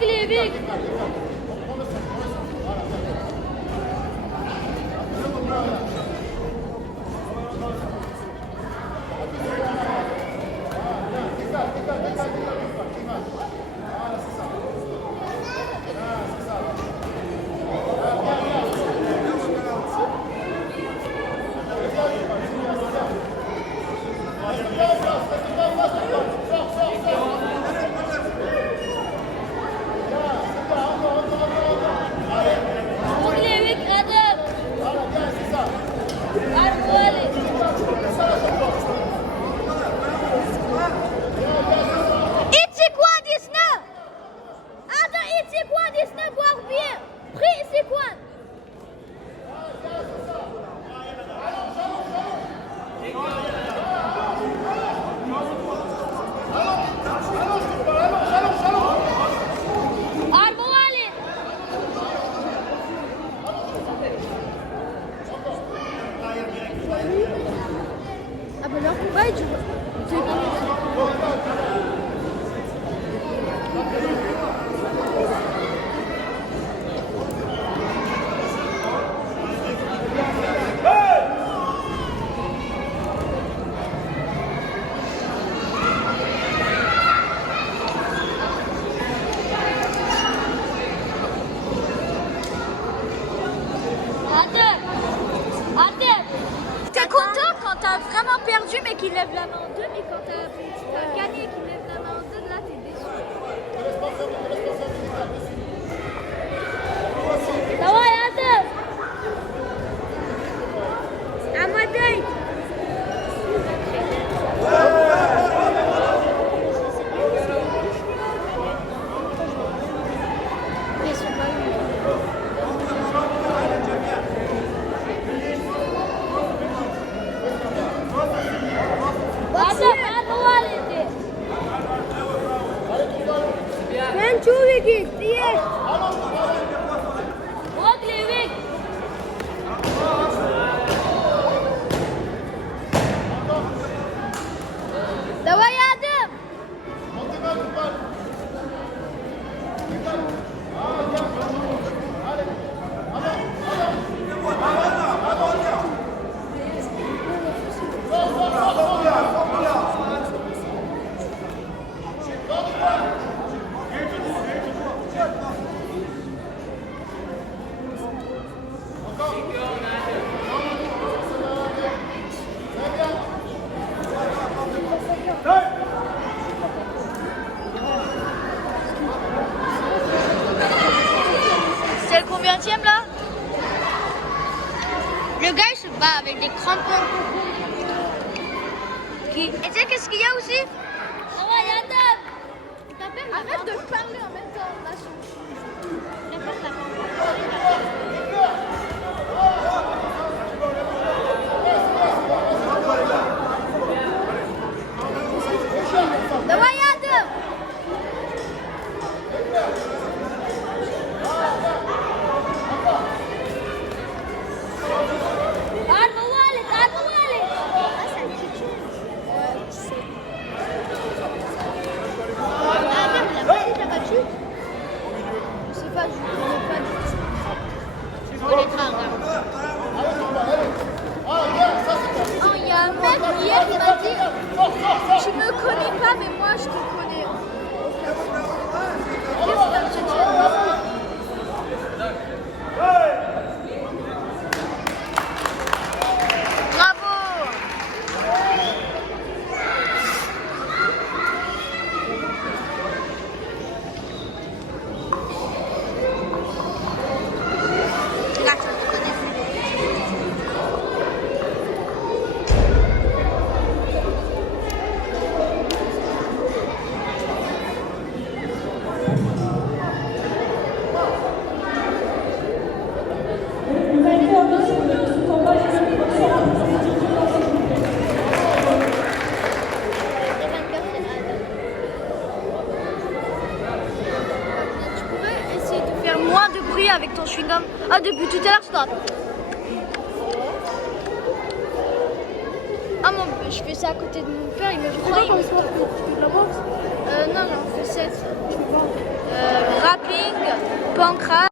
Oglevic. T'es content quand t'as vraiment perdu mais qu'il lève la main en deux, mais quand t'as gagné et qu'il lève la main en deux, là t'es déçu. Ça va, Yader? À moi d'œil. Là, le gars il se bat avec des crampons. Et tu sais qu'est-ce qu'il y a aussi? Arrête de parler en même temps. Il y a un mec hier qui m'a dit tu me connais pas mais moi je te connais. Avec ton chewing-gum. Ah, depuis tout à l'heure, stop. Ah, je fais ça à côté de mon père, il me croit. La boxe? Non, on fait 7. Rap pancras.